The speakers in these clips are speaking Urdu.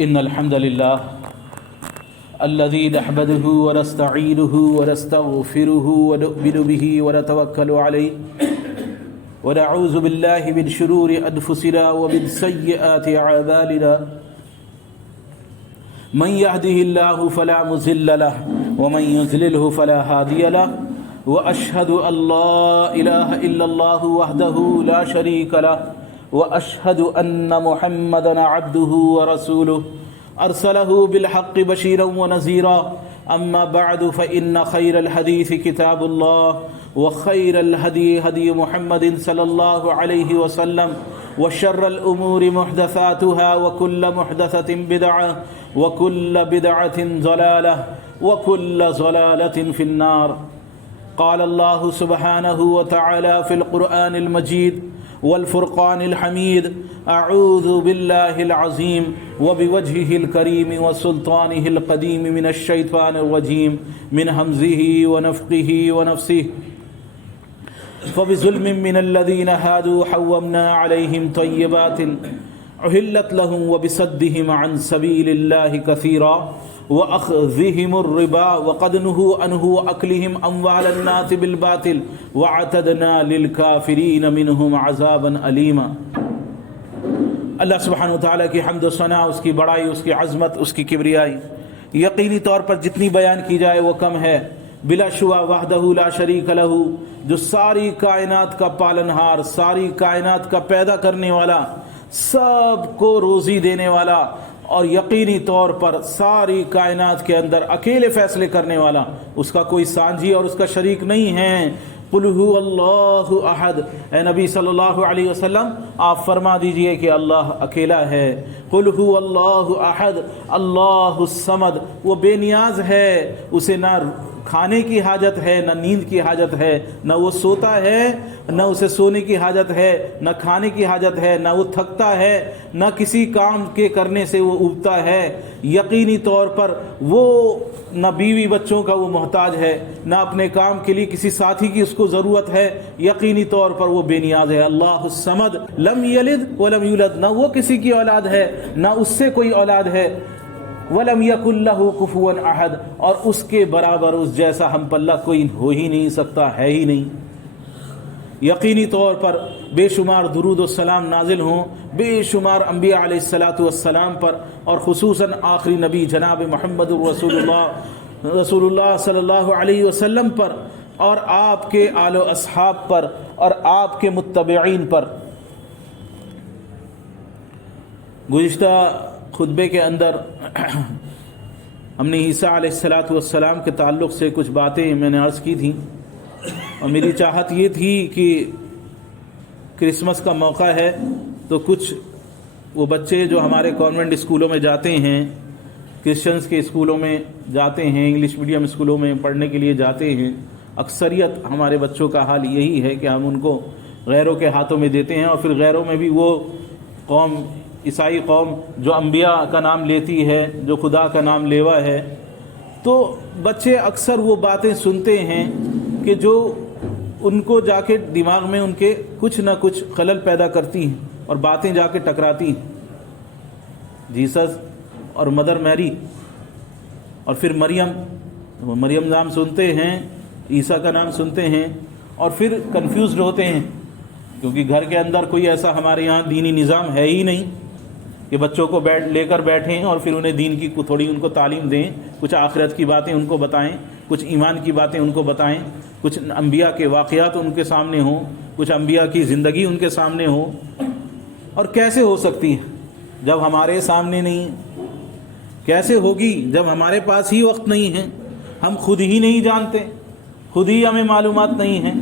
إن الحمد لله الذي نحمده ونستعينه ونستغفره ونؤمن به ونتوكل عليه ونعوذ بالله من شرور أنفسنا ومن سيئات أعمالنا من يهده الله فلا مضل له ومن يضلله فلا هادي له وأشهد أن لا إله إلا الله وحده لا شريك له وأشهد أن محمدًا عبده ورسوله أرسله بالحق بشيرا ونذيرا أما بعد فإن خير الحديث كتاب الله وخير الهدي هدي محمد صلى الله عليه وسلم وشر الأمور محدثاتها وكل محدثة بدعة وكل بدعة ضلالة وكل ضلالة في النار. قال الله سبحانه وتعالى في القرآن المجيد والفرقان الحميد أعوذ بالله العظيم وبوجهه الكريم وسلطانه القديم من الشيطان الرجيم من همزه ونفخه ونفسه فبظلم من الذين هادوا حرمنا عليهم طيبات أحلت لهم وبصدهم عن سبيل الله كثيرا وأخذهم الربا وقد نهوا عنه وأكلهم أموال الناس بالباطل وأعتدنا للكافرين منهم عذابا أليما. اللہ سبحانہ وتعالیٰ کی حمد و ثنا، اس کی بڑائی، اس کی عظمت، اس کی کبریائی یقینی طور پر جتنی بیان کی جائے وہ کم ہے. بلا شبہ وحدہ لا شریک لہ، جو ساری کائنات کا پالنہار، ساری کائنات کا پیدا کرنے والا، سب کو روزی دینے والا اور یقینی طور پر ساری کائنات کے اندر اکیلے فیصلے کرنے والا، اس کا کوئی سانجی اور اس کا شریک نہیں ہے. قل هو اللہ احد، اے نبی صلی اللہ علیہ وسلم آپ فرما دیجئے کہ اللہ اکیلا ہے. قل هو اللہ احد اللہ الصمد، وہ بے نیاز ہے، اسے نہ کھانے کی حاجت ہے، نہ نیند کی حاجت ہے، نہ وہ سوتا ہے، نہ اسے سونے کی حاجت ہے، نہ کھانے کی حاجت ہے، نہ وہ تھکتا ہے، نہ کسی کام کے کرنے سے وہ اوبتا ہے. یقینی طور پر وہ نہ بیوی بچوں کا وہ محتاج ہے، نہ اپنے کام کے لیے کسی ساتھی کی اس کو ضرورت ہے. یقینی طور پر وہ بے نیاز ہے. اللہ الصمد لم یلد ولم یولد، نہ وہ کسی کی اولاد ہے نہ اس سے کوئی اولاد ہے. وَلَمْ يَكُنْ لَهُ كُفُوًا أَحَدٌ، اور اس کے برابر اس جیسا ہم پلہ کوئی ہو ہی نہیں سکتا، ہے ہی نہیں. یقینی طور پر بے شمار درود و سلام نازل ہوں بے شمار انبیاء علیہ السلام پر، اور خصوصاً آخری نبی جناب محمد رسول اللہ صلی اللہ علیہ وسلم پر، اور آپ کے آل و اصحاب پر، اور آپ کے متبعین پر. گزشتہ خطبے کے اندر ہم نے عیسیٰ علیہ السلام کے تعلق سے کچھ باتیں میں نے عرض کی تھیں، اور میری چاہت یہ تھی کہ کرسمس کا موقع ہے تو کچھ وہ بچے جو ہمارے کانوینٹ اسکولوں میں جاتے ہیں، کرسچنس کے اسکولوں میں جاتے ہیں، انگلش میڈیم اسکولوں میں پڑھنے کے لیے جاتے ہیں، اکثریت ہمارے بچوں کا حال یہی ہے کہ ہم ان کو غیروں کے ہاتھوں میں دیتے ہیں، اور پھر غیروں میں بھی وہ قوم، عیسائی قوم جو انبیاء کا نام لیتی ہے، جو خدا کا نام لیوا ہے، تو بچے اکثر وہ باتیں سنتے ہیں کہ جو ان کو جا کے دماغ میں ان کے کچھ نہ کچھ خلل پیدا کرتی ہیں اور باتیں جا کے ٹکراتی ہیں. جیسس اور مدر میری، اور پھر مریم نام سنتے ہیں، عیسیٰ کا نام سنتے ہیں، اور پھر کنفیوزڈ ہوتے ہیں، کیونکہ گھر کے اندر کوئی ایسا ہمارے یہاں دینی نظام ہے ہی نہیں کہ بچوں کو لے کر بیٹھیں اور پھر انہیں دین کی تھوڑی ان کو تعلیم دیں، کچھ آخرت کی باتیں ان کو بتائیں، کچھ ایمان کی باتیں ان کو بتائیں، کچھ انبیاء کے واقعات ان کے سامنے ہوں، کچھ انبیاء کی زندگی ان کے سامنے ہو. اور کیسے ہو سکتی ہے جب ہمارے سامنے نہیں؟ کیسے ہوگی جب ہمارے پاس ہی وقت نہیں ہے، ہم خود ہی نہیں جانتے، خود ہی ہمیں معلومات نہیں ہیں،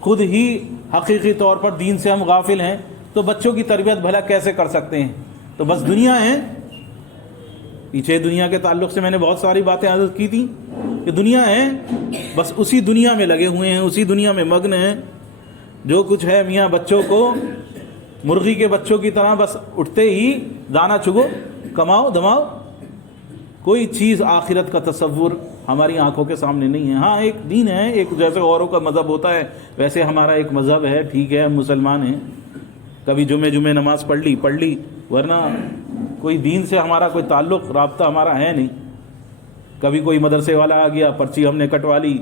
خود ہی حقیقی طور پر دین سے ہم غافل ہیں، تو بچوں کی تربیت بھلا کیسے کر سکتے ہیں؟ تو بس دنیا ہے. پیچھے دنیا کے تعلق سے میں نے بہت ساری باتیں عرض کی تھیں کہ دنیا ہے، بس اسی دنیا میں لگے ہوئے ہیں، اسی دنیا میں مگن ہیں. جو کچھ ہے میاں بچوں کو مرغی کے بچوں کی طرح بس اٹھتے ہی دانہ چگو، کماؤ دماؤ. کوئی چیز آخرت کا تصور ہماری آنکھوں کے سامنے نہیں ہے. ہاں ایک دین ہے، ایک جیسے اوروں کا مذہب ہوتا ہے ویسے ہمارا ایک مذہب ہے، ٹھیک ہے ہم مسلمان ہیں، کبھی جمعے نماز پڑھ لی، ورنہ کوئی دین سے ہمارا کوئی تعلق رابطہ ہمارا ہے نہیں. کبھی کوئی مدرسے والا آ گیا، پرچی ہم نے کٹوا لی،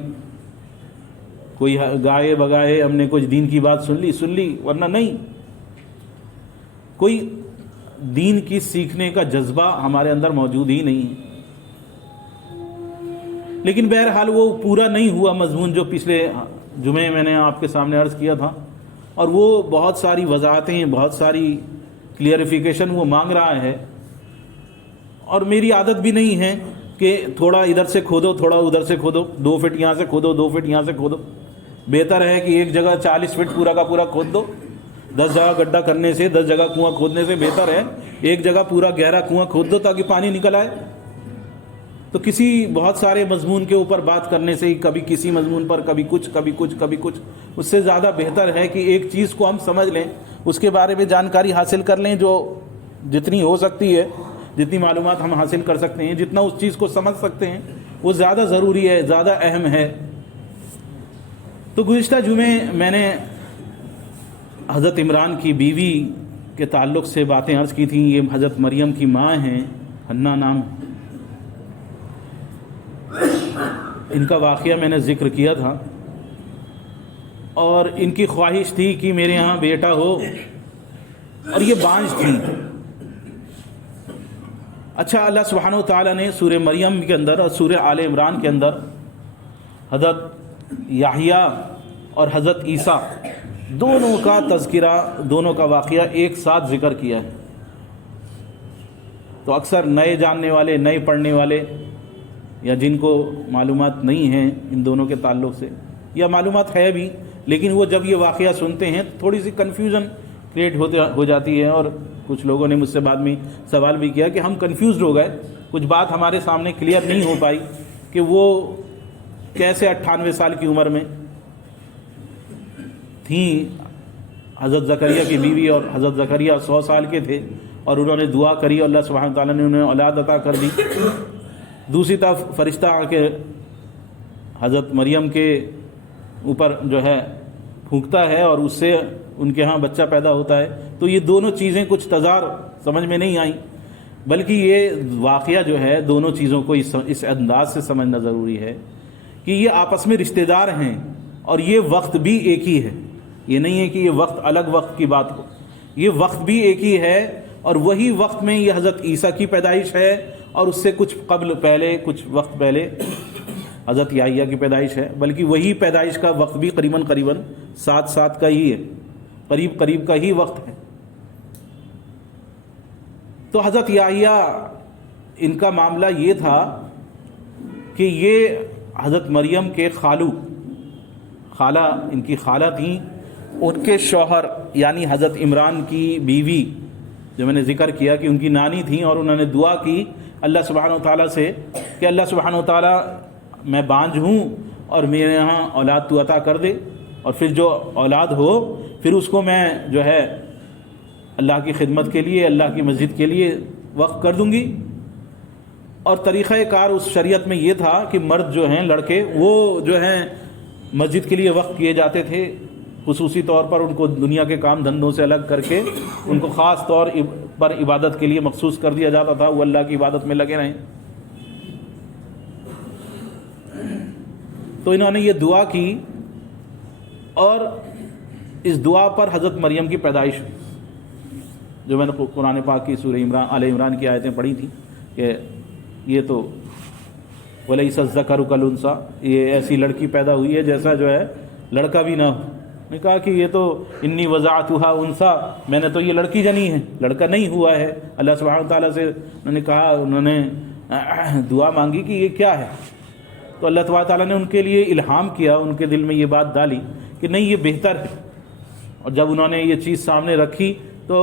کوئی گائے بگائے ہم نے کچھ دین کی بات سن لی، ورنہ نہیں. کوئی دین کی سیکھنے کا جذبہ ہمارے اندر موجود ہی نہیں ہے. لیکن بہرحال وہ پورا نہیں ہوا مضمون جو پچھلے جمعے میں نے آپ کے سامنے عرض کیا تھا، اور وہ بہت ساری وضاحتیں، بہت ساری کلیئرفیکیشن وہ مانگ رہا ہے. اور میری عادت بھی نہیں ہے کہ تھوڑا ادھر سے کھودو تھوڑا ادھر سے کھودو، 2 فٹ یہاں سے کھودو 2 فٹ یہاں سے کھودو. بہتر ہے کہ ایک جگہ 40 فٹ پورا کا پورا کھود دو. 10 جگہ گڈھا کرنے سے، 10 جگہ کنواں کھودنے سے بہتر ہے ایک جگہ پورا گہرا کنواں کھود دو تاکہ پانی نکل آئے. تو کسی بہت سارے مضمون کے اوپر بات کرنے سے، کبھی کسی مضمون پر کبھی کچھ کبھی کچھ کبھی کچھ، اس سے زیادہ بہتر ہے کہ ایک چیز کو ہم سمجھ لیں، اس کے بارے میں جانکاری حاصل کر لیں، جو جتنی ہو سکتی ہے، جتنی معلومات ہم حاصل کر سکتے ہیں، جتنا اس چیز کو سمجھ سکتے ہیں، وہ زیادہ ضروری ہے، زیادہ اہم ہے. تو گزشتہ جمعے میں نے حضرت عمران کی بیوی کے تعلق سے باتیں عرض کی تھیں. یہ حضرت مریم کی ماں ہیں، حنا نام. ان کا واقعہ میں نے ذکر کیا تھا، اور ان کی خواہش تھی کہ میرے یہاں بیٹا ہو، اور یہ بانجھ تھی. اچھا، اللہ سبحانہ و تعالیٰ نے سورہ مریم کے اندر اور سورہ آل عمران کے اندر حضرت یحییٰ اور حضرت عیسیٰ دونوں کا تذکرہ، دونوں کا واقعہ ایک ساتھ ذکر کیا ہے. تو اکثر نئے جاننے والے، نئے پڑھنے والے، یا جن کو معلومات نہیں ہیں ان دونوں کے تعلق سے، یا معلومات ہے بھی لیکن وہ جب یہ واقعہ سنتے ہیں تھوڑی سی کنفیوژن کریٹ ہو جاتی ہے. اور کچھ لوگوں نے مجھ سے بعد میں سوال بھی کیا کہ ہم کنفیوزڈ ہو گئے، کچھ بات ہمارے سامنے کلیئر نہیں ہو پائی کہ وہ کیسے 98 سال کی عمر میں تھیں حضرت زکریا کی بیوی، اور حضرت زکریا 100 سال کے تھے، اور انہوں نے دعا کری اور اللہ سبحانہ تعالیٰ نے انہیں اولاد عطا کر دی. دوسری طرف فرشتہ آ کے حضرت مریم کے اوپر جو ہے پھونکتا ہے، اور اس سے ان کے ہاں بچہ پیدا ہوتا ہے. تو یہ دونوں چیزیں کچھ تضاد سمجھ میں نہیں آئیں، بلکہ یہ واقعہ جو ہے دونوں چیزوں کو اس انداز سے سمجھنا ضروری ہے کہ یہ آپس میں رشتہ دار ہیں، اور یہ وقت بھی ایک ہی ہے. یہ نہیں ہے کہ یہ وقت الگ وقت کی بات ہو، یہ وقت بھی ایک ہی ہے، اور وہی وقت میں یہ حضرت عیسیٰ کی پیدائش ہے، اور اس سے کچھ قبل پہلے، کچھ وقت پہلے حضرت یحییٰ کی پیدائش ہے. بلکہ وہی پیدائش کا وقت بھی قریباً ساتھ کا ہی ہے، قریب کا ہی وقت ہے. تو حضرت یحییٰ، ان کا معاملہ یہ تھا کہ یہ حضرت مریم کے خالہ، ان کی خالہ تھیں، ان کے شوہر یعنی حضرت عمران کی بیوی جو میں نے ذکر کیا کہ ان کی نانی تھیں، اور انہوں نے دعا کی اللہ سبحانہ و تعالیٰ سے کہ اللہ سبحانہ و تعالیٰ میں بانجھ ہوں اور میرے یہاں اولاد تو عطا کر دے، اور پھر جو اولاد ہو پھر اس کو میں جو ہے اللہ کی خدمت کے لیے، اللہ کی مسجد کے لیے وقف کر دوں گی. اور طریقہ کار اس شریعت میں یہ تھا کہ مرد جو ہیں، لڑکے، وہ جو ہیں مسجد کے لیے وقف کیے جاتے تھے. خصوصی طور پر ان کو دنیا کے کام دھندوں سے الگ کر کے ان کو خاص طور پر عبادت کے لیے مخصوص کر دیا جاتا تھا، وہ اللہ کی عبادت میں لگے رہیں. تو انہوں نے یہ دعا کی، اور اس دعا پر حضرت مریم کی پیدائش ہوئی. جو میں نے قرآن پاک کی سورہ آل عمران کی آیتیں پڑھی تھیں کہ یہ تو وَلَيْسَ الذَّكَرُ كَالْأُنثَىٰ، یہ ایسی لڑکی پیدا ہوئی ہے جیسا جو ہے لڑکا بھی نہ ہو. نے کہا کہ یہ تو انی وضعتها انثى، میں نے تو یہ لڑکی جنی ہے، لڑکا نہیں ہوا ہے. اللہ سبحانہ تعالیٰ سے انہوں نے کہا، انہوں نے دعا مانگی کہ یہ کیا ہے. تو اللہ تبارک تعالیٰ نے ان کے لیے الہام کیا، ان کے دل میں یہ بات ڈالی کہ نہیں یہ بہتر ہے. اور جب انہوں نے یہ چیز سامنے رکھی تو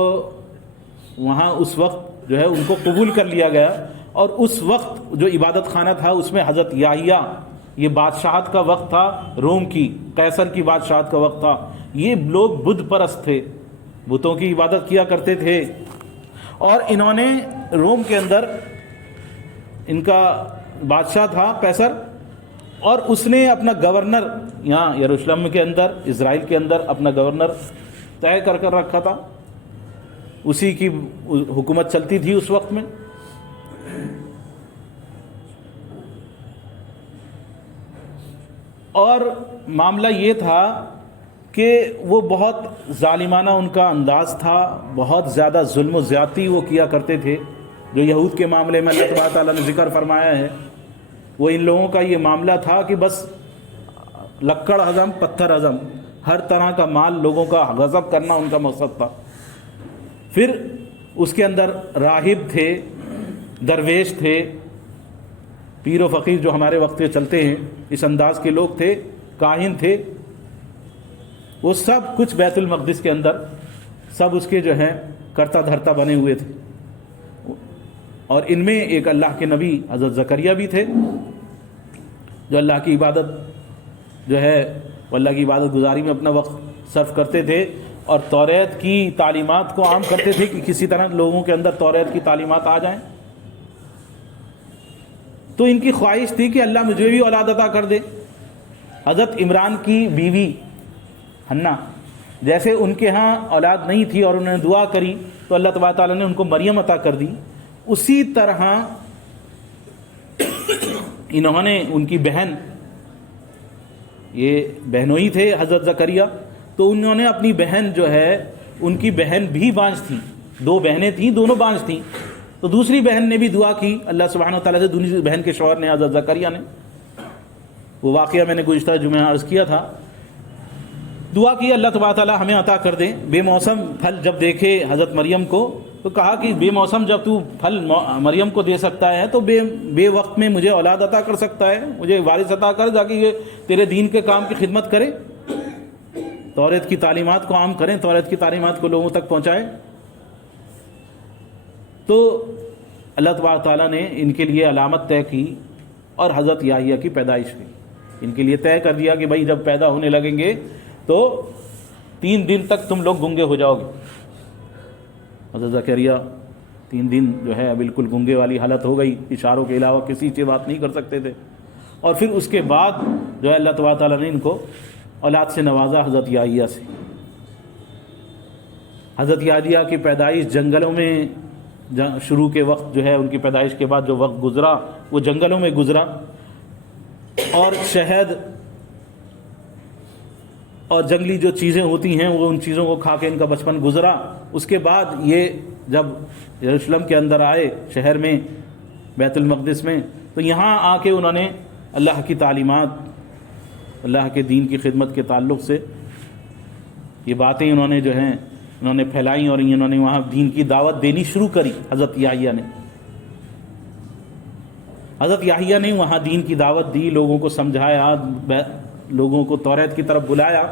وہاں اس وقت جو ہے ان کو قبول کر لیا گیا. اور اس وقت جو عبادت خانہ تھا اس میں حضرت یحییٰ، یہ بادشاہت کا وقت تھا، روم کی قیصر کی بادشاہت کا وقت تھا. یہ لوگ بت پرست تھے، بتوں کی عبادت کیا کرتے تھے. اور انہوں نے روم کے اندر، ان کا بادشاہ تھا قیصر، اور اس نے اپنا گورنر یہاں یروشلم کے اندر، اسرائیل کے اندر اپنا گورنر طے کر رکھا تھا. اسی کی حکومت چلتی تھی اس وقت میں. اور معاملہ یہ تھا کہ وہ بہت ظالمانہ ان کا انداز تھا، بہت زیادہ ظلم و زیادتی وہ کیا کرتے تھے. جو یہود کے معاملے میں اللہ تبارک تعالیٰ نے ذکر فرمایا ہے، وہ ان لوگوں کا یہ معاملہ تھا کہ بس لکڑ ہضم پتھر ہضم، ہر طرح کا مال لوگوں کا غصب کرنا ان کا مقصد تھا. پھر اس کے اندر راہب تھے، درویش تھے، پیر و فقیر جو ہمارے وقت میں چلتے ہیں اس انداز کے لوگ تھے، کاہن تھے. وہ سب کچھ بیت المقدس کے اندر سب اس کے جو ہیں کرتا دھرتا بنے ہوئے تھے. اور ان میں ایک اللہ کے نبی حضرت زکریا بھی تھے، جو اللہ کی عبادت جو ہے وہ اللہ کی عبادت گزاری میں اپنا وقت صرف کرتے تھے اور توریت کی تعلیمات کو عام کرتے تھے کہ کسی طرح لوگوں کے اندر توریت کی تعلیمات آ جائیں. تو ان کی خواہش تھی کہ اللہ مجھے بھی اولاد عطا کر دے. حضرت عمران کی بیوی حنا، جیسے ان کے ہاں اولاد نہیں تھی اور انہوں نے دعا کری تو اللہ تبارک تعالیٰ نے ان کو مریم عطا کر دی، اسی طرح انہوں نے ان کی بہن، یہ بہنوئی تھے حضرت زکریا، تو انہوں نے اپنی بہن جو ہے ان کی بہن بھی بانجھ تھی، 2 بہنیں تھیں، دونوں بانجھ تھیں، تو دوسری بہن نے بھی دعا کی اللہ سبحانہ وتعالیٰ سے. دوسری بہن کے شوہر نے حضرت زکریا نے، وہ واقعہ میں نے گزشتہ جمعہ عرض کیا تھا، دعا کی اللہ تبارک تعالیٰ ہمیں عطا کر دیں. بے موسم پھل جب دیکھے حضرت مریم کو تو کہا کہ بے موسم جب تو پھل مریم کو دے سکتا ہے تو بے وقت میں مجھے اولاد عطا کر سکتا ہے، مجھے وارث عطا کر تاکہ یہ تیرے دین کے کام کی خدمت کرے، توریت کی تعلیمات کو عام کریں، توریت کی تعلیمات کو لوگوں تک پہنچائیں. تو اللہ تبارک تعالیٰ نے ان کے لیے علامت طے کی اور حضرت یحییٰ کی پیدائش ہوئی. ان کے لیے طے کر دیا کہ بھائی جب پیدا ہونے لگیں گے تو 3 دن تک تم لوگ گنگے ہو جاؤ گے. حضرت زکریا 3 دن جو ہے بالکل گنگے والی حالت ہو گئی، اشاروں کے علاوہ کسی سے بات نہیں کر سکتے تھے. اور پھر اس کے بعد جو ہے اللہ تبارک تعالیٰ نے ان کو اولاد سے نوازا حضرت یحییٰ سے. حضرت یحییٰ کی پیدائش جنگلوں میں شروع کے وقت جو ہے ان کی پیدائش کے بعد جو وقت گزرا وہ جنگلوں میں گزرا، اور شہد اور جنگلی جو چیزیں ہوتی ہیں وہ ان چیزوں کو کھا کے ان کا بچپن گزرا. اس کے بعد یہ جب یروشلم کے اندر آئے شہر میں بیت المقدس میں، تو یہاں آ کے انہوں نے اللہ کی تعلیمات، اللہ کے دین کی خدمت کے تعلق سے یہ باتیں انہوں نے جو ہیں انہوں نے پھیلائیں اور انہوں نے وہاں دین کی دعوت دینی شروع کری. حضرت یحییٰ نے وہاں دین کی دعوت دی، لوگوں کو سمجھایا، لوگوں کو توریت کی طرف بلایا.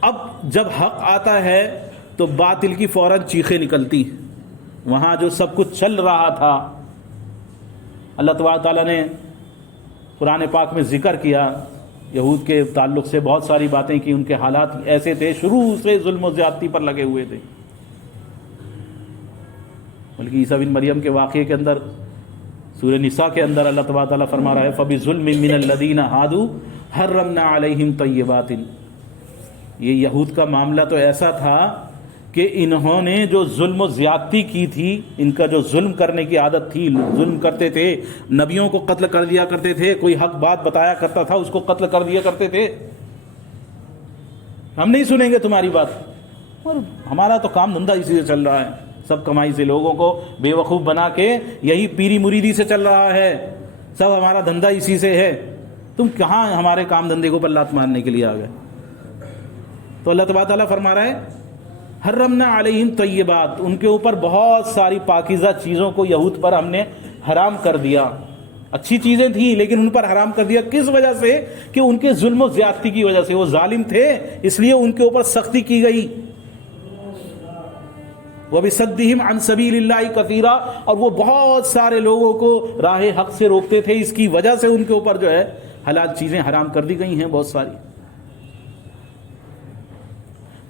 اب جب حق آتا ہے تو باطل کی فوراً چیخیں نکلتی ہیں. وہاں جو سب کچھ چل رہا تھا اللہ تبارک تعالیٰ نے قرآن پاک میں ذکر کیا، یہود کے تعلق سے بہت ساری باتیں کی. ان کے حالات ایسے تھے، شروع سے ظلم و زیادتی پر لگے ہوئے تھے. بلکہ عیسیٰ بن مریم کے واقعے کے اندر سورہ نساء کے اندر اللہ تبارک تعالیٰ فرما رہا ہے فَبِظُلْمٍ مِّنَ الَّذِينَ هَادُوا حَرَّمْنَا عَلَيْهِمْ طَيِّبَاتٍ. یہ یہود کا معاملہ تو ایسا تھا کہ انہوں نے جو ظلم و زیادتی کی تھی، ان کا جو ظلم کرنے کی عادت تھی، ظلم کرتے تھے، نبیوں کو قتل کر دیا کرتے تھے، کوئی حق بات بتایا کرتا تھا اس کو قتل کر دیا کرتے تھے. ہم نہیں سنیں گے تمہاری بات، اور ہمارا تو کام دھندا اسی سے چل رہا ہے، سب کمائی سے لوگوں کو بے وقوف بنا کے یہی پیری مریدی سے چل رہا ہے، سب ہمارا دھندا اسی سے ہے. تم کہاں ہمارے کام دھندے کو لات مارنے کے لیے آ گئے؟ تو اللہ تبارک تعالیٰ فرما رہا ہے حرمنا علیہم طیبات، ان کے اوپر بہت ساری پاکیزہ چیزوں کو یہود پر ہم نے حرام کر دیا. اچھی چیزیں تھیں لیکن ان پر حرام کر دیا. کس وجہ سے؟ کہ ان کے ظلم و زیادتی کی وجہ سے. وہ ظالم تھے اس لیے ان کے اوپر سختی کی گئی. وَبِصَدِّهِمْ عَنْ سَبِيلِ اللَّهِ كَثِيرًا، اور وہ بہت سارے لوگوں کو راہ حق سے روکتے تھے. اس کی وجہ سے ان کے اوپر جو ہے حلال چیزیں حرام کر دی گئی ہیں بہت ساری.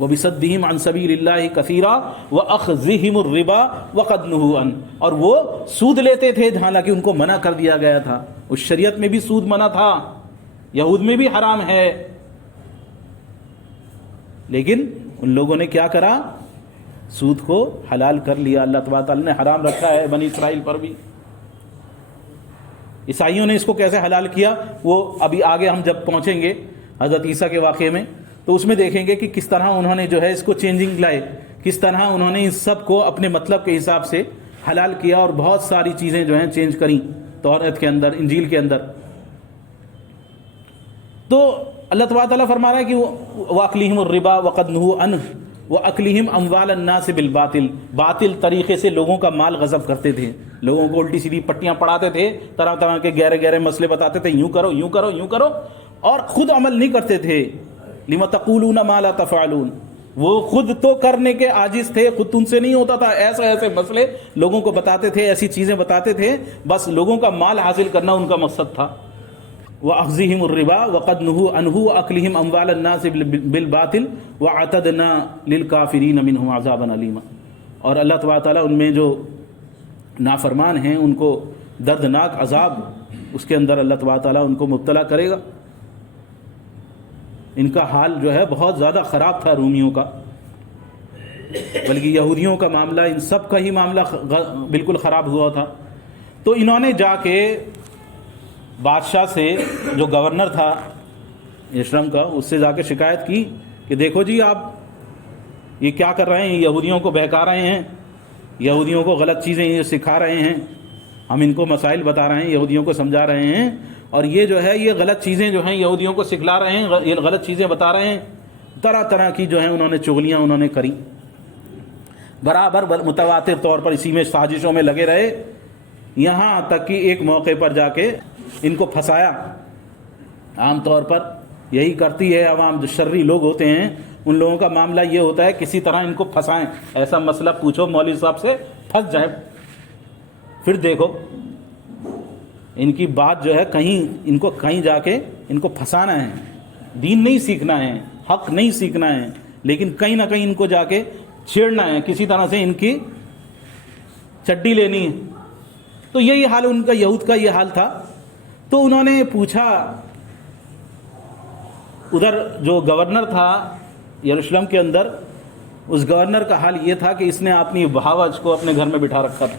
وَبِصَدِّهِمْ عَنْ سَبِيلِ اللَّهِ كَثِيرًا وَأَخْذِهِمُ الرِّبَا وَقَدْ نُهُوا عَنْهُ، اور وہ سود لیتے تھے حالانکہ ان کو منع کر دیا گیا تھا. اس شریعت میں بھی سود منع تھا، یہود میں بھی حرام ہے، لیکن ان لوگوں نے کیا کرا؟ سود کو حلال کر لیا، اللہ تبارک تعالیٰ نے حرام رکھا ہے بنی اسرائیل پر بھی۔ عیسائیوں نے اس کو کیسے حلال کیا وہ ابھی آگے ہم جب پہنچیں گے حضرت عیسیٰ کے واقعے میں تو اس میں دیکھیں گے کہ کس طرح انہوں نے جو ہے اس کو چینجنگ لائے، کس طرح انہوں نے اس سب کو اپنے مطلب کے حساب سے حلال کیا اور بہت ساری چیزیں جو ہیں چینج کریں تورات کے اندر، انجیل کے اندر۔ تو اللہ تبارک تعالیٰ فرما رہا ہے کہ وَأَكْلِهِمُ الرِّبَا وَقَدْ نُهُوا عَنْهُ وَأَكْلِهِمْ أَمْوَالَ النَّاسِ بِالْبَاطِلِ، باطل طریقے سے لوگوں کا مال غصب کرتے تھے، لوگوں کو الٹی سیدھی پٹیاں پڑھاتے تھے، طرح طرح کے گہرے گہرے مسئلے بتاتے تھے، یوں کرو یوں کرو یوں کرو، اور خود عمل نہیں کرتے تھے۔ لِمَ تَقُولُونَ مَا لَا تَفْعَلُونَ، وہ خود تو کرنے کے عاجز تھے، خود ان سے نہیں ہوتا تھا، ایسے ایسے مسئلے لوگوں کو بتاتے تھے، ایسی چیزیں بتاتے تھے، بس لوگوں کا مال حاصل کرنا ان کا مقصد تھا۔ وَأَخْذِهِمُ الرِّبَا وَقَدْ نُهُوا عَنْهُ وَأَكْلِهِمْ أَمْوَالَ النَّاسِ بِالْبَاطِلِ وَأَعْتَدْنَا لِلْكَافِرِينَ مِنْهُمْ عَذَابًا أَلِيمًا، اور اللہ تبارک تعالیٰ ان میں جو نافرمان ہیں ان کو دردناک عذاب اس کے اندر اللہ تبارک تعالیٰ ان کو مبتلا کرے گا۔ ان کا حال جو ہے بہت زیادہ خراب تھا رومیوں کا، بلکہ یہودیوں کا معاملہ، ان سب کا ہی معاملہ بالکل خراب ہوا تھا۔ تو انہوں نے جا کے بادشاہ سے، جو گورنر تھا یشرم کا، اس سے جا کے شکایت کی کہ دیکھو جی آپ یہ کیا کر رہے ہیں، یہودیوں کو بہکا رہے ہیں، یہودیوں کو غلط چیزیں یہ سکھا رہے ہیں، ہم ان کو مسائل بتا رہے ہیں، یہودیوں کو سمجھا رہے ہیں، اور یہ جو ہے یہ غلط چیزیں جو ہیں یہودیوں کو سکھلا رہے ہیں، یہ غلط چیزیں بتا رہے ہیں، طرح طرح کی جو ہیں انہوں نے چغلیاں انہوں نے کری، برابر متواتر طور پر اسی میں سازشوں میں لگے رہے، یہاں تک کہ ایک موقع پر جا کے ان کو پھنسایا۔ عام طور پر یہی کرتی ہے عوام، جو شرری لوگ ہوتے ہیں ان لوگوں کا معاملہ یہ ہوتا ہے کسی طرح ان کو پھنسائیں، ایسا مسئلہ پوچھو مولوی صاحب سے، پھنس جائے، پھر دیکھو ان کی بات جو ہے کہیں ان کو کہیں جا کے ان کو پھنسانا ہے، دین نہیں سیکھنا ہے، حق نہیں سیکھنا ہے، لیکن کہیں نہ کہیں ان کو جا کے چھیڑنا ہے، کسی طرح سے ان کی چڈی لینی ہے۔ تو یہی حال ان کا، یہود کا یہ حال تھا۔ تو انہوں نے پوچھا، ادھر جو گورنر تھا یروشلم کے اندر، اس گورنر کا حال یہ تھا کہ اس نے اپنی بھاوج کو اپنے گھر میں بٹھا رکھا تھا۔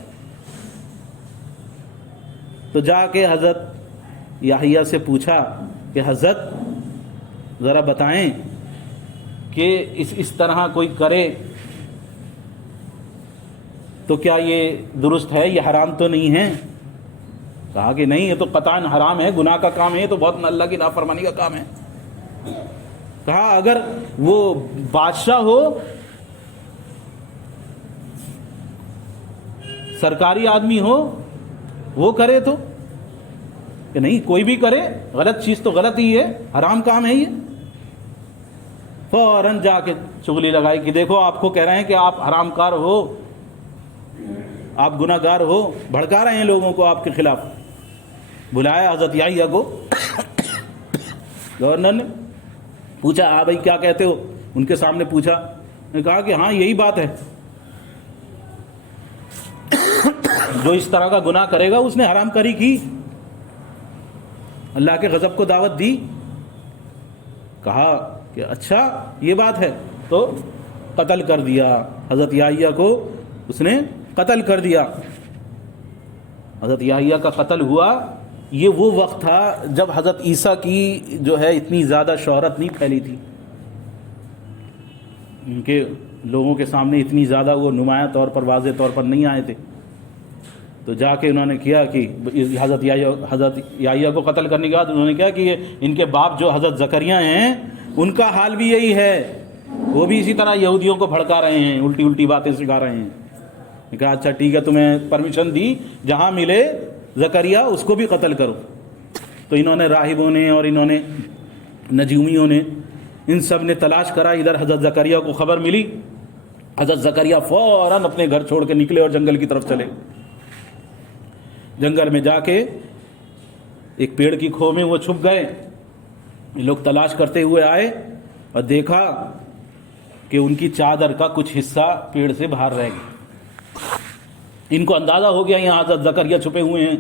تو جا کے حضرت یحییٰ سے پوچھا کہ حضرت ذرا بتائیں کہ اس طرح کوئی کرے تو کیا یہ درست ہے، یہ حرام تو نہیں ہے؟ کہا کہ نہیں، یہ تو قطعاً حرام ہے، گناہ کا کام ہے، یہ تو بہت اللہ کی نافرمانی کا کام ہے۔ کہا اگر وہ بادشاہ ہو، سرکاری آدمی ہو، وہ کرے تو، کہ نہیں کوئی بھی کرے، غلط چیز تو غلط ہی ہے، حرام کام ہے یہ۔ فوراً جا کے چغلی لگائی کہ دیکھو آپ کو کہہ رہے ہیں کہ آپ حرام کار ہو، آپ گناہ گار ہو، بھڑکا رہے ہیں لوگوں کو آپ کے خلاف۔ بلایا حضرت یحییٰ کو، گورنر نے پوچھا ہاں بھائی کیا کہتے ہو؟ ان کے سامنے پوچھا، نے کہا کہ ہاں یہی بات ہے، جو اس طرح کا گناہ کرے گا اس نے حرام کاری کی، اللہ کے غضب کو دعوت دی۔ کہا کہ اچھا یہ بات ہے، تو قتل کر دیا حضرت یحییٰ کو، اس نے قتل کر دیا۔ حضرت یحییٰ کا قتل ہوا۔ یہ وہ وقت تھا جب حضرت عیسیٰ کی جو ہے اتنی زیادہ شہرت نہیں پھیلی تھی، ان کے لوگوں کے سامنے اتنی زیادہ وہ نمایاں طور پر، واضح طور پر نہیں آئے تھے۔ تو جا کے انہوں نے کیا کہ حضرت یحییٰ کو قتل کرنے کے بعد انہوں نے کیا کہ ان کے باپ جو حضرت زکریا ہیں ان کا حال بھی یہی ہے، وہ بھی اسی طرح یہودیوں کو بھڑکا رہے ہیں، الٹی الٹی باتیں سکھا رہے ہیں۔ کہا اچھا ٹھیک ہے، تمہیں پرمیشن دی، جہاں ملے زکریا اس کو بھی قتل کرو۔ تو انہوں نے، راہبوں نے اور انہوں نے نجومیوں نے، ان سب نے تلاش کرا، ادھر حضرت زکریا کو خبر ملی، حضرت زکریا فوراً اپنے گھر چھوڑ کے نکلے اور جنگل کی طرف چلے۔ جنگل میں جا کے ایک پیڑ کی کھو میں وہ چھپ گئے۔ لوگ تلاش کرتے ہوئے آئے اور دیکھا کہ ان کی چادر کا کچھ حصہ پیڑ سے باہر رہ گیا۔ ان کو اندازہ ہو گیا یہاں حضرت زکریا چھپے ہوئے ہیں،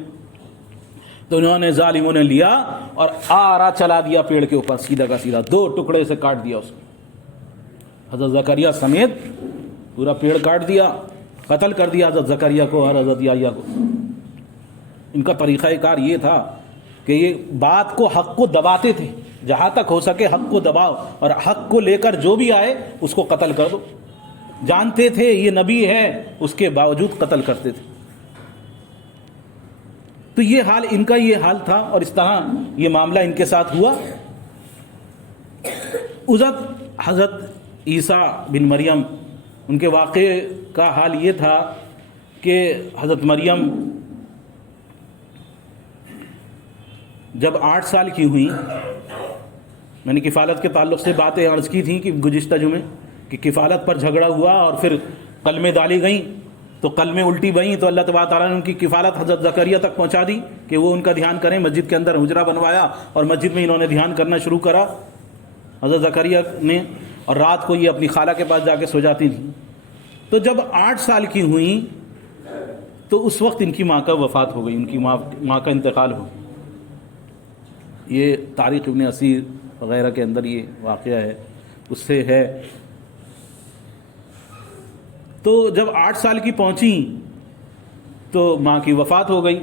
تو انہوں نے، ظالموں نے لیا اور آرا چلا دیا پیڑ کے اوپر، سیدھا کا سیدھا 2 ٹکڑے سے کاٹ دیا اس کو، حضرت زکریا سمیت پورا پیڑ کاٹ دیا، قتل کر دیا حضرت زکریا کو اور حضرت یحییٰ کو۔ ان کا طریقہ کار یہ تھا کہ یہ بات کو، حق کو دباتے تھے، جہاں تک ہو سکے حق کو دباؤ، اور حق کو لے کر جو بھی آئے اس کو قتل کر دو۔ جانتے تھے یہ نبی ہے، اس کے باوجود قتل کرتے تھے۔ تو یہ حال ان کا یہ حال تھا، اور اس طرح یہ معاملہ ان کے ساتھ ہوا۔ حضرت عیسیٰ بن مریم، ان کے واقعے کا حال یہ تھا کہ حضرت مریم جب 8 سال کی ہوئیں، میں نے کفالت کے تعلق سے باتیں عرض کی تھیں کہ گزشتہ جمعے کہ کفالت پر جھگڑا ہوا اور پھر قلمیں ڈالی گئیں، تو قلمیں الٹی بئیں، تو اللہ تبارک تعالیٰ نے ان کی کفالت حضرت زکریا تک پہنچا دی کہ وہ ان کا دھیان کریں۔ مسجد کے اندر حجرہ بنوایا اور مسجد میں انہوں نے دھیان کرنا شروع کرا حضرت زکریا نے، اور رات کو یہ اپنی خالہ کے پاس جا کے سو جاتی تھیں۔ تو جب 8 سال کی ہوئیں تو اس وقت ان کی ماں کا وفات ہو گئی، ان کی ماں کا انتقال ہو گیا۔ یہ تاریخ ابن اسیر وغیرہ کے اندر یہ واقعہ ہے، اس سے ہے۔ تو جب 8 سال کی پہنچیں تو ماں کی وفات ہو گئی،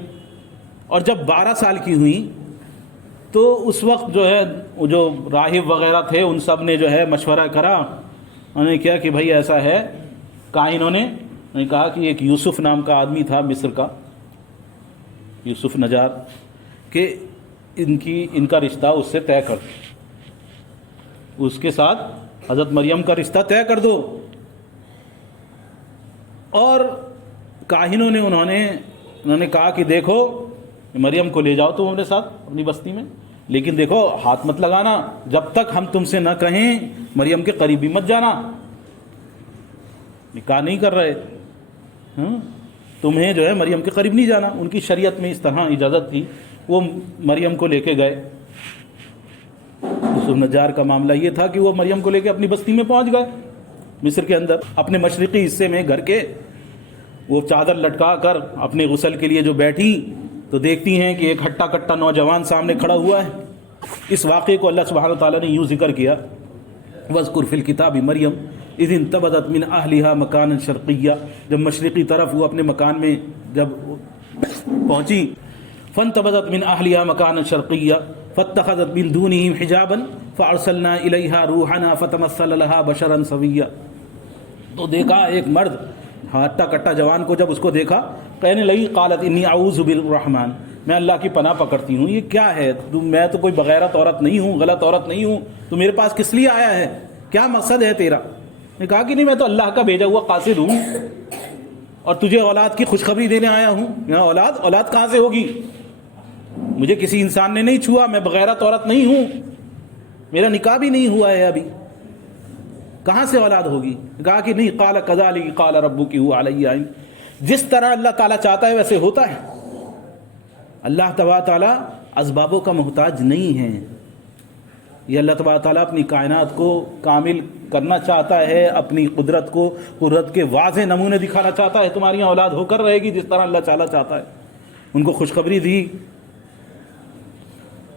اور جب 12 سال کی ہوئیں تو اس وقت جو ہے جو راہب وغیرہ تھے ان سب نے جو ہے مشورہ کرا، انہوں نے کیا کہ بھائی ایسا ہے، کاہنوں نے کہا کہ ایک یوسف نام کا آدمی تھا مصر کا، یوسف نجار، کہ ان کا رشتہ اس سے طے کر دو، اس کے ساتھ حضرت مریم کا رشتہ طے کر دو۔ اور کاہنوں نے انہوں نے کہا کہ دیکھو مریم کو لے جاؤ تم اپنے ساتھ اپنی بستی میں، لیکن دیکھو ہاتھ مت لگانا، جب تک ہم تم سے نہ کہیں مریم کے قریب بھی مت جانا۔ نکاح نہیں کر رہے، تمہیں جو ہے مریم کے قریب نہیں جانا۔ ان کی شریعت میں اس طرح اجازت تھی۔ وہ مریم کو لے کے گئے۔ یوسف نجار کا معاملہ یہ تھا کہ وہ مریم کو لے کے اپنی بستی میں پہنچ گئے مصر کے اندر، اپنے مشرقی حصے میں گھر کے۔ وہ چادر لٹکا کر اپنے غسل کے لیے جو بیٹھی تو دیکھتی ہیں کہ ایک ہٹا کٹا نوجوان سامنے کھڑا ہوا ہے۔ اس واقعے کو اللہ سبحانہ وتعالیٰ نے یوں ذکر کیا، وَاذْكُرْ فِي الْكِتَابِ مَرْيَمَ اِذِ انتبذت من اہلہا مکانا شرقیہ، جب مشرقی طرف وہ اپنے مکان میں جب پہنچی، فانتبذت من اہلہا مکانا شرقیہ فاتخذت من دونہم حجابا فارسلنا الیہا روحنا فتمثل لہا بشرا سویا۔ تو دیکھا ایک مرد ہٹا کٹا جوان کو، جب اس کو دیکھا کہنے لگی قالت انی اعوذ بالرحمن، میں اللہ کی پناہ پکڑتی ہوں، یہ کیا ہے، میں تو کوئی بغیرت عورت نہیں ہوں، غلط عورت نہیں ہوں، تو میرے پاس کس لیے آیا ہے، کیا مقصد ہے تیرا؟ نے کہا کہ نہیں، میں تو اللہ کا بھیجا ہوا قاصد ہوں اور تجھے اولاد کی خوشخبری دینے آیا ہوں۔ یہاں اولاد کہاں سے ہوگی؟ مجھے کسی انسان نے نہیں چھوا، میں بغیرت عورت نہیں ہوں، میرا نکاح بھی نہیں ہوا ہے ابھی، کہاں سے اولاد ہوگی؟ کہا کہ نہیں، قال کذالک قال ربک هو علی عین، جس طرح اللہ تعالیٰ چاہتا ہے ویسے ہوتا ہے۔ اللہ تبارک تعالیٰ اسبابوں کا محتاج نہیں ہے۔ یہ اللہ تبارک تعالیٰ اپنی کائنات کو کامل کرنا چاہتا ہے، اپنی قدرت کو، قدرت کے واضح نمونے دکھانا چاہتا ہے۔ تمہاری اولاد ہو کر رہے گی جس طرح اللہ تعالیٰ چاہتا ہے۔ ان کو خوشخبری دی،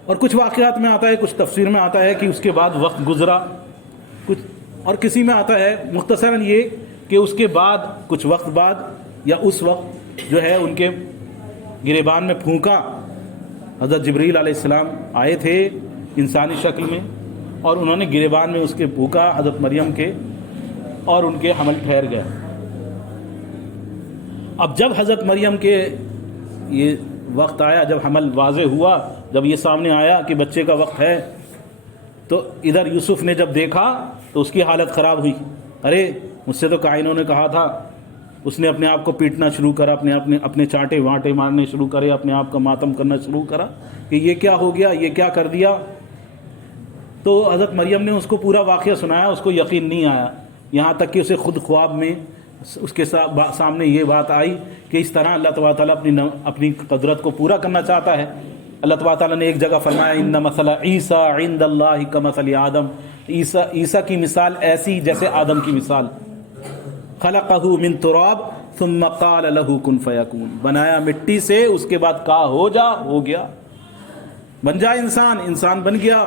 اور کچھ واقعات میں آتا ہے، کچھ تفسیر میں آتا ہے کہ اس کے بعد وقت گزرا، کچھ اور کسی میں آتا ہے مختصراً یہ کہ اس کے بعد کچھ وقت بعد یا اس وقت جو ہے ان کے گریبان میں پھونکا۔ حضرت جبریل علیہ السلام آئے تھے انسانی شکل میں، اور انہوں نے گریبان میں اس کے پھونکا حضرت مریم کے، اور ان کے حمل ٹھہر گیا۔ اب جب حضرت مریم کے یہ وقت آیا، جب حمل واضح ہوا، جب یہ سامنے آیا کہ بچے کا وقت ہے، تو ادھر یوسف نے جب دیکھا تو اس کی حالت خراب ہوئی۔ ارے مجھ سے تو کائنوں نے کہا تھا۔ اس نے اپنے آپ کو پیٹنا شروع کرا، اپنے چانٹے وانٹے مارنے شروع کرے، اپنے آپ کا ماتم کرنا شروع کرا کہ یہ کیا ہو گیا، یہ کیا کر دیا۔ تو حضرت مریم نے اس کو پورا واقعہ سنایا، اس کو یقین نہیں آیا، یہاں تک کہ اسے خود خواب میں اس کے سامنے یہ بات آئی کہ اس طرح اللہ تبارک تعالیٰ اپنی قدرت کو پورا کرنا چاہتا ہے۔ اللہ تبارک تعالیٰ نے ایک جگہ فرمایا ان مثل عیسیٰ عند اللہ کمثل آدم، عیسیٰ کی مثال ایسی جیسے آدم کی مثال، خلقہ من تراب ثم قال له کن فیکون، بنایا مٹی سے، اس کے بعد کہا ہو جا، ہو گیا، بن جا انسان، انسان بن گیا۔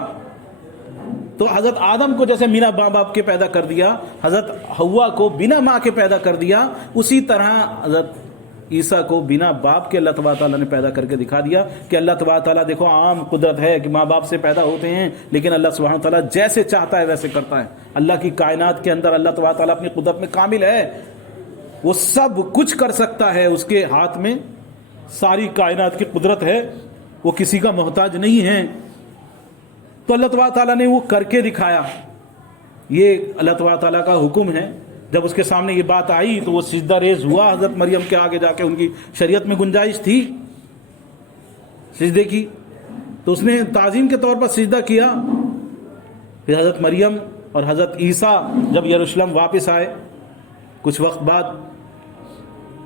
تو حضرت آدم کو جیسے بنا ماں باپ کے پیدا کر دیا، حضرت حوا کو بنا ماں کے پیدا کر دیا، اسی طرح حضرت عیسیٰ کو بنا باپ کے اللہ تبارک تعالیٰ نے پیدا کر کے دکھا دیا کہ اللہ تبارک تعالیٰ دیکھو عام قدرت ہے کہ ماں باپ سے پیدا ہوتے ہیں، لیکن اللہ سبحانہ تعالیٰ جیسے چاہتا ہے ویسے کرتا ہے۔ اللہ کی کائنات کے اندر اللہ تبارک تعالیٰ اپنی قدرت میں کامل ہے، وہ سب کچھ کر سکتا ہے، اس کے ہاتھ میں ساری کائنات کی قدرت ہے، وہ کسی کا محتاج نہیں ہے۔ تو اللہ تبارک تعالیٰ نے وہ کر کے دکھایا، یہ اللہ تبارک تعالیٰ کا حکم ہے۔ جب اس کے سامنے یہ بات آئی تو وہ سجدہ ریز ہوا حضرت مریم کے آگے جا کے، ان کی شریعت میں گنجائش تھی سجدے کی، تو اس نے تعظیم کے طور پر سجدہ کیا۔ پھر حضرت مریم اور حضرت عیسیٰ جب یروشلم واپس آئے کچھ وقت بعد،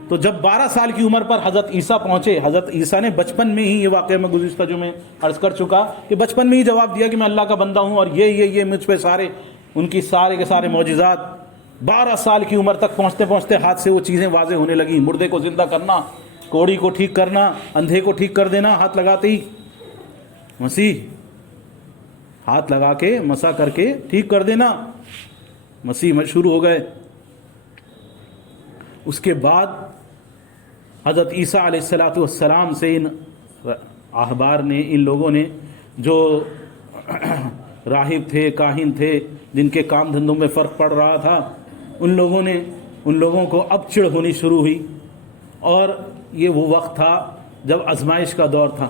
تو جب 12 سال کی عمر پر حضرت عیسیٰ پہنچے، حضرت عیسیٰ نے بچپن میں ہی، یہ واقعہ میں گزشتہ جو میں عرض کر چکا کہ بچپن میں ہی جواب دیا کہ میں اللہ کا بندہ ہوں اور یہ مجھ پہ سارے ان کی سارے کے سارے معجزات۔ 12 سال کی عمر تک پہنچتے پہنچتے ہاتھ سے وہ چیزیں واضح ہونے لگیں، مردے کو زندہ کرنا، کوڑی کو ٹھیک کرنا، اندھے کو ٹھیک کر دینا ہاتھ لگاتے ہی، مسیح ہاتھ لگا کے مسا کر کے ٹھیک کر دینا، مسیح شروع ہو گئے۔ اس کے بعد حضرت عیسیٰ علیہ السلام سے ان احبار نے، ان لوگوں نے جو راہب تھے، کاہن تھے، جن کے کام دھندوں میں فرق پڑ رہا تھا، ان لوگوں کو اب چڑ ہونی شروع ہوئی۔ اور یہ وہ وقت تھا جب آزمائش کا دور تھا۔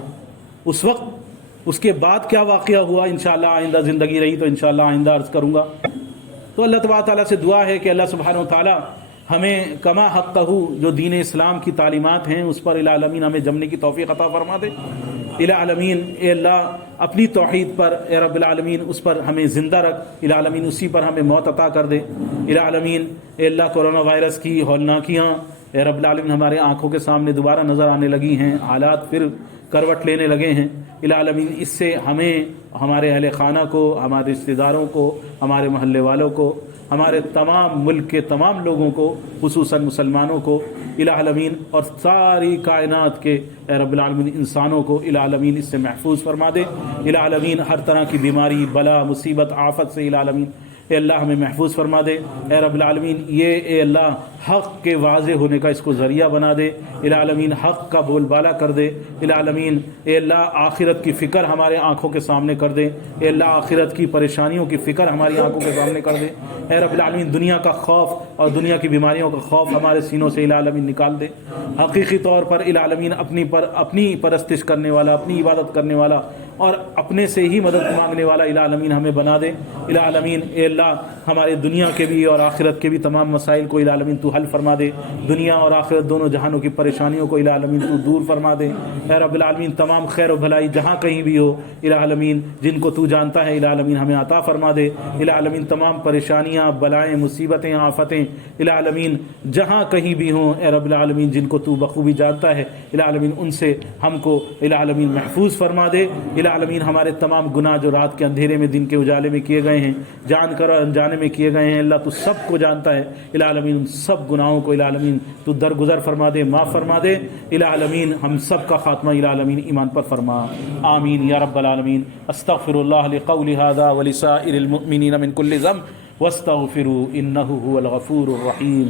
اس وقت اس کے بعد کیا واقعہ ہوا انشاءاللہ آئندہ زندگی رہی تو انشاءاللہ آئندہ عرض کروں گا۔ تو اللہ تبارک تعالیٰ سے دعا ہے کہ اللہ سبحانہ و تعالیٰ ہمیں کما حقہ جو دین اسلام کی تعلیمات ہیں اس پر العالمین ہمیں جمنے کی توفیق عطا فرما دے۔ العالمین اے اللہ اپنی توحید پر اے رب العالمین اس پر ہمیں زندہ رکھ، العالمین اسی پر ہمیں موت عطا کر دے۔ العالمین اے اللہ کرونا وائرس کی ہولناکیاں اے رب العالمین ہمارے آنکھوں کے سامنے دوبارہ نظر آنے لگی ہیں، حالات پھر کروٹ لینے لگے ہیں۔ العالمین اس سے ہمیں، ہمارے اہل خانہ کو، ہمارے رشتہ داروں کو، ہمارے محلے والوں کو، ہمارے تمام ملک کے تمام لوگوں کو، خصوصاً مسلمانوں کو العالمین اور ساری کائنات کے اے رب العالمین انسانوں کو العالمین اس سے محفوظ فرما دے۔ العالمین ہر طرح کی بیماری، بلا، مصیبت، آفت سے العالمین اے اللہ ہمیں محفوظ فرما دے۔ اے رب العالمین یہ اے اللہ حق کے واضح ہونے کا اس کو ذریعہ بنا دے، العالمین حق کا بول بالا کر دے۔ العالمین اے اللہ آخرت کی فکر ہمارے آنکھوں کے سامنے کر دے، اے اللہ آخرت کی پریشانیوں کی فکر ہماری آنکھوں کے سامنے کر دے۔ اے رب العالمین دنیا کا خوف اور دنیا کی بیماریوں کا خوف ہمارے سینوں سے العالمین نکال دے۔ حقیقی طور پر العالمین اپنی پرستش کرنے والا، اپنی عبادت کرنے والا اور اپنے سے ہی مدد مانگنے والا العالمین ہمیں بنا دے۔ العالمین اے اللہ ہمارے دنیا کے بھی اور آخرت کے بھی تمام مسائل کو العالمین تو حل فرما دے، دنیا اور آخرت دونوں جہانوں کی پریشانیوں کو العالمین تو دور فرما دے۔ اے رب العالمین تمام خیر و بھلائی جہاں کہیں بھی ہو العالمین جن کو تو جانتا ہے العالمین ہمیں عطا فرما دے۔ العالمین تمام پریشانیاں، بلائیں، مصیبتیں، آفتیں العالمین جہاں کہیں بھی ہوں اے رب العالمین جن کو تو بخوبی جانتا ہے العالمین ان سے ہم کو العالمین محفوظ فرما دے۔ العالمین ہمارے تمام گناہ جو رات کے اندھیرے میں دن کے اجالے میں کیے گئے ہیں، جان کر اور انجانے میں کیے گئے ہیں، اللہ تو سب کو جانتا ہے العالمین ان سب گناہوں کو العالمین تو درگزر فرما دے، معاف فرما دے۔ العالمین ہم سب کا خاتمہ العالمین ایمان پر فرما، آمین یا رب العالمین۔ استغفر اللہ لقولی ھذا ولسائر المؤمنین من کل ذنب واستغفروا انہ هو الغفور الرحیم۔